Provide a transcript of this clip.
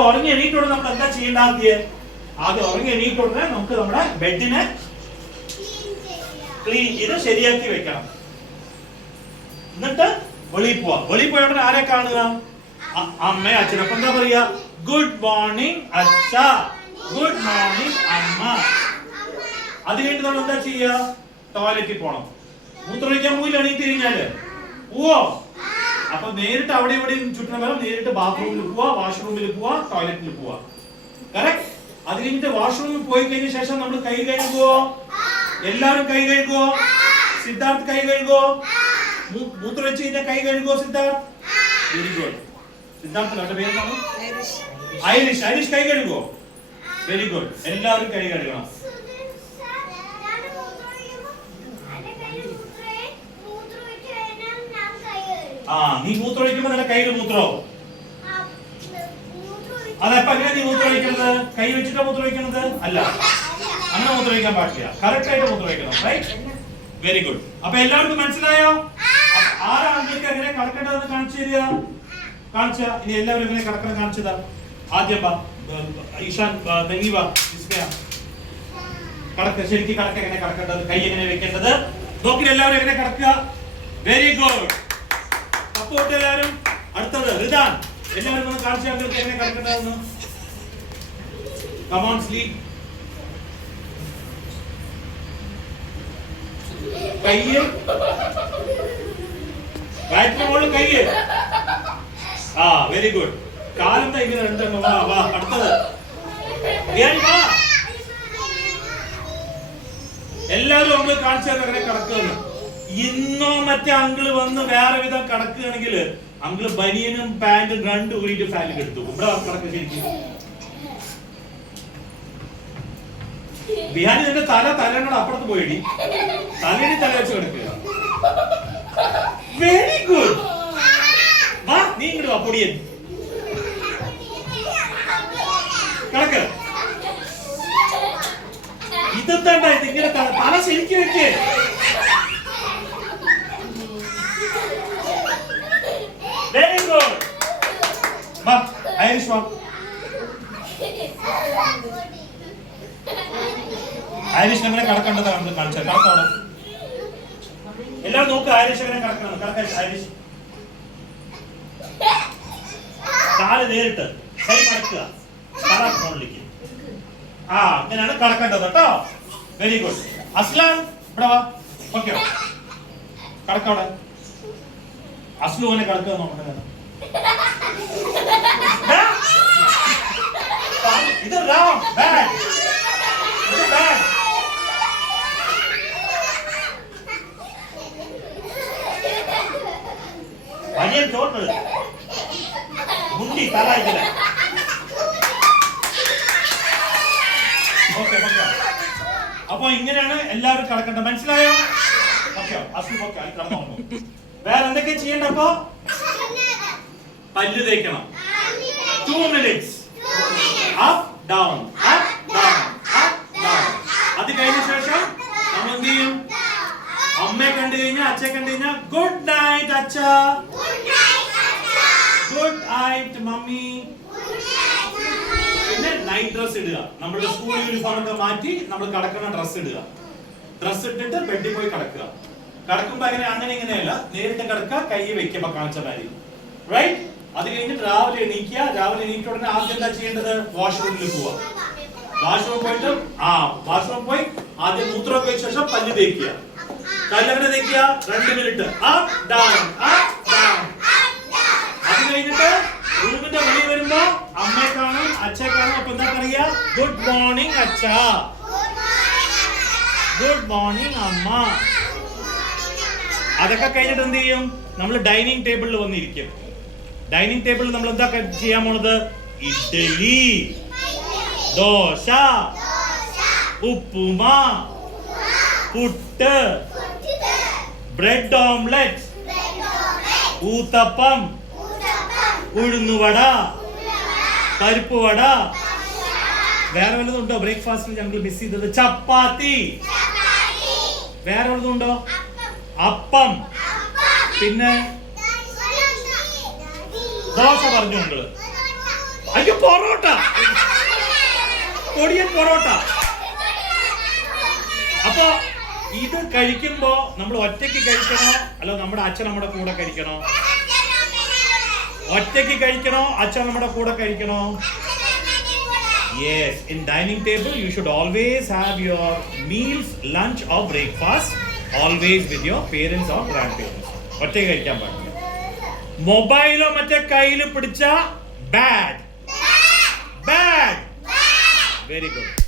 ഉറങ്ങി എണീറ്റോടെ നമ്മൾ എന്താ ചെയ്യേണ്ട? ആദ്യം ഉറങ്ങി എണീറ്റോടെ നമുക്ക് നമ്മുടെ ബെഡിനെ ക്ലീൻ ചെയ്ത് ശരിയാക്കി വെക്കണം. എന്നിട്ട് വെളിയിൽ പോവാ. വെളിയിൽ പോയ ഉടനെ ആരെ കാണുക? അമ്മ അച്ഛൻ. അപ്പൊ എന്താ പറയാ? ഗുഡ് മോർണിംഗ് അച്ഛ, ഗുഡ് മോർണിംഗ് അമ്മ. അത് കഴിഞ്ഞിട്ട് നമ്മൾ എന്താ ചെയ്യാ? ടോയ്ലറ്റിൽ പോണം. മൂത്രമൊഴിക്കാൻ പോയില്ല എണീറ്റ് കഴിഞ്ഞാല് പോവോ? അപ്പൊ നേരിട്ട് അവിടെ ഇവിടെ ചുറ്റുന്ന പോലെ നേരിട്ട് ബാത്റൂമിൽ പോവാ, വാഷ്റൂമിൽ പോവാ, ടോയ്ലറ്റിൽ പോവാ. കറക്റ്റ്. അത് കഴിഞ്ഞിട്ട് വാഷ്റൂമിൽ പോയി കഴിഞ്ഞ ശേഷം നമ്മൾ കൈ കഴുകുവോ? എല്ലാവരും കൈ കഴുകുവോ? സിദ്ധാർത്ഥ് കൈ കഴുകുവോ? മൂത്രം വെച്ച് കഴിഞ്ഞാൽ കൈ കഴുകുവോ സിദ്ധാർത്ഥ്? Very good. സിദ്ധാർത്ഥ് അവരുടെ പേരെന്താണ്? ഐരിഷ്. ഐരിഷ് കൈ കഴുകുവോ? Very good. എല്ലാവരും കൈ കഴുകണം. നീ മൂത്രമൊഴിക്കുമ്പോ നിന്റെ കയ്യിൽ മൂത്രോ? അതെപ്പ അങ്ങനെ നീ മൂത്രമൊഴിക്കുന്നത്? കൈ വെച്ചിട്ടാ മൂത്രമൊഴിക്കുന്നത്? അല്ല, അങ്ങനെ മൂത്രമൊഴിക്കാൻ പാടില്ല. കറക്റ്റ് ആയിട്ട് മൂത്രമൊഴിക്കണം. റൈറ്റ്? Very good. അപ്പൊ എല്ലാവർക്കും മനസ്സിലായോ? ആരാ നിങ്ങൾക്ക് എങ്ങനെ കടക്കേണ്ടതെന്ന് കാണിച്ചു തരിക? കാണിച്ച ഇനി എല്ലാവരും എങ്ങനെ കടക്കണം കാണിച്ചതാ. ആദ്യം ഈശാൻ കടക്ക. ശരിക്കും കടക്ക എങ്ങനെ കടക്കേണ്ടത്, കൈ എങ്ങനെ വെക്കേണ്ടത് നോക്കി എല്ലാവരും എങ്ങനെ കടക്കുക. Very good. സപ്പോർട്ട് എല്ലാവരും. അടുത്തത് റിദാൻ. എല്ലാവരും ഒന്ന് കാണിച്ചു തന്നിട്ട് എങ്ങനെ കടക്കേണ്ടതെന്ന്. Come on sleep. കയ്യ് വയറ്റിന് മുകളിൽ കയ്യ്. Very good. കാലെന്താ ഇങ്ങനെ രണ്ടെണ്ണം? വാ വാ. അടുത്തത് എല്ലാവരും നമ്മൾ കാണിച്ചു തന്നെ എങ്ങനെ കടക്കുകയെന്ന്. ഇന്നോ മറ്റേ അങ്കിള് വന്ന് വേറെ വിധം കടക്കുകയാണെങ്കിൽ അങ്കിള് ബനിയനും പാന്റും രണ്ടു കൂടിയിട്ട് ഫാനിൽ എടുത്തു. ഇവിടെ കടക്കുക ശരിക്കും. ബിഹാരി നിന്റെ തലങ്ങളുടെ അപ്പുറത്ത് പോയിടി. തലയുടെ തല വെച്ച് കിടക്കുക. Very good. വാ നീ ഇങ്ങോട്ട് വാ പൊടിയൻ. കിടക്ക്. ഇതെന്താ ഇത് ഇങ്ങനെ തല ശരിക്കും വെക്കേ. Very good. വാ ഐരിഷ് വാ. ഐരിഷ് എങ്ങനെ കടക്കേണ്ടതാണ് കാണിച്ചാൽ കടത്തോടെ എല്ലാവരും നോക്കുക. ഐരിഷ് എങ്ങനെ കടക്കണം? കടക്കാൻ ഐരിഷ് കാല് നേരിട്ട് കൈ മടക്കുക. മുകളിലേക്ക്. അങ്ങനെയാണ് കടക്കേണ്ടത് കേട്ടോ. Very good. അസ്ലാൻ ഇവിടെ വാ. ഓക്കെ കടക്കവിടെ. അസ്ലു അങ്ങനെ കടക്കുക നോക്കട്ടെ. ഇത് റോങ്. ബാഡ്. ഇത് ബാഡ്. വലിയ ചോട്ട് മുണ്ടി തല ഇതില. ഓക്കെ അപ്പൊ ഇങ്ങനെയാണ് എല്ലാവരും കടക്കേണ്ടത്. മനസ്സിലായോ? ഓക്കെ അസ്ലു ഓക്കെ കടന്നു. വേറെ എന്തൊക്കെ ചെയ്യണ്ട? അപ്പൊ പല്ല് തേക്കണം. 2 minutes. Up down up down up down. അത് കഴിഞ്ഞ ശേഷം നമ്മൾ എന്ത് ചെയ്യും? അമ്മയെ കണ്ടു കഴിഞ്ഞാൽ അച്ഛയെ കണ്ടു കഴിഞ്ഞാൽ ഗുഡ് നൈറ്റ് അച്ഛ, ഗുഡ് നൈറ്റ് മമ്മി. പിന്നെ നൈറ്റ് ഡ്രസ് ഇടുക. നമ്മുടെ സ്കൂൾ യൂണിഫോം ഒക്കെ മാറ്റി നമ്മൾ കടക്കുന്ന ഡ്രസ് ഇടുക. ഡ്രസ് ഇട്ടിട്ട് ബെഡിൽ പോയി കിടക്കുക. കടക്കുമ്പോ അങ്ങനെ ഇങ്ങനെയല്ല, നേരിട്ട് കിടക്കുക. കൈ വെക്കുമ്പോ കാണിച്ച മാതിരി. റൈറ്റ്? അത് കഴിഞ്ഞിട്ട് രാവിലെ എണീക്കുക. രാവിലെ എണീറ്റ ഉടനെ ആദ്യം എന്താ ചെയ്യേണ്ടത്? വാഷ്റൂമിൽ പോവുക. വാഷ്റൂം പോയിട്ട് വാഷ്റൂം പോയി ആദ്യം മൂത്രമൊക്കെ വെച്ച ശേഷം പല്ല് തേക്കുക. കല്ലെങ്ങനെ തേക്കുക? 2 minute. Up down up down. അത് കഴിഞ്ഞിട്ട് റൂമിന്റെ വെളിയിൽ വരുമ്പോ അമ്മയെ കാണും അച്ഛയെ കാണും. അപ്പൊ എന്താ പറയാ? ഗുഡ് മോർണിംഗ് അച്ഛ, ഗുഡ് മോർണിംഗ് അമ്മ. അതൊക്കെ കഴിഞ്ഞിട്ട് എന്ത് ചെയ്യും? നമ്മൾ ഡൈനിങ് ടേബിളിൽ വന്നിരിക്കും. ഡൈനിങ് ടേബിളിൽ നമ്മൾ എന്താ ചെയ്യാൻ പോണത്? ഇഡ്ഡലി, ദോശ, ഉപ്പുമാ, പുട്ട്, ബ്രെഡ് ഓംലെറ്റ്, ഊത്തപ്പം, ഉഴുന്നുവട, പരിപ്പ് വട. വേറെ വല്ലതും ഉണ്ടോ ബ്രേക്ക്ഫാസ്റ്റിൽ ഞങ്ങൾ മിസ് ചെയ്തത്? ചപ്പാത്തി. വേറെ വല്ലതും ഉണ്ടോ? അപ്പം. പിന്നെ ദോശ പറഞ്ഞു നിങ്ങള്. അയ്യോ പൊറോട്ട, കൊടിയൻ പൊറോട്ട. അപ്പൊ ഇത് കഴിക്കുമ്പോ നമ്മൾ ഒറ്റയ്ക്ക് കഴിക്കണോ അല്ല നമ്മുടെ അച്ഛൻ നമ്മുടെ കൂടെ കഴിക്കണോ? ഒറ്റയ്ക്ക് കഴിക്കണോ അച്ഛൻ നമ്മുടെ കൂടെ കഴിക്കണോ? Yes, in dining table you should always have your meals, lunch or breakfast always with your parents or grandparents. ഒറ്റയ്ക്ക് കഴിക്കാൻ പാടില്ല. മൊബൈലോ മറ്റേ കയ്യിൽ പിടിച്ച ബാഡ്. Very good.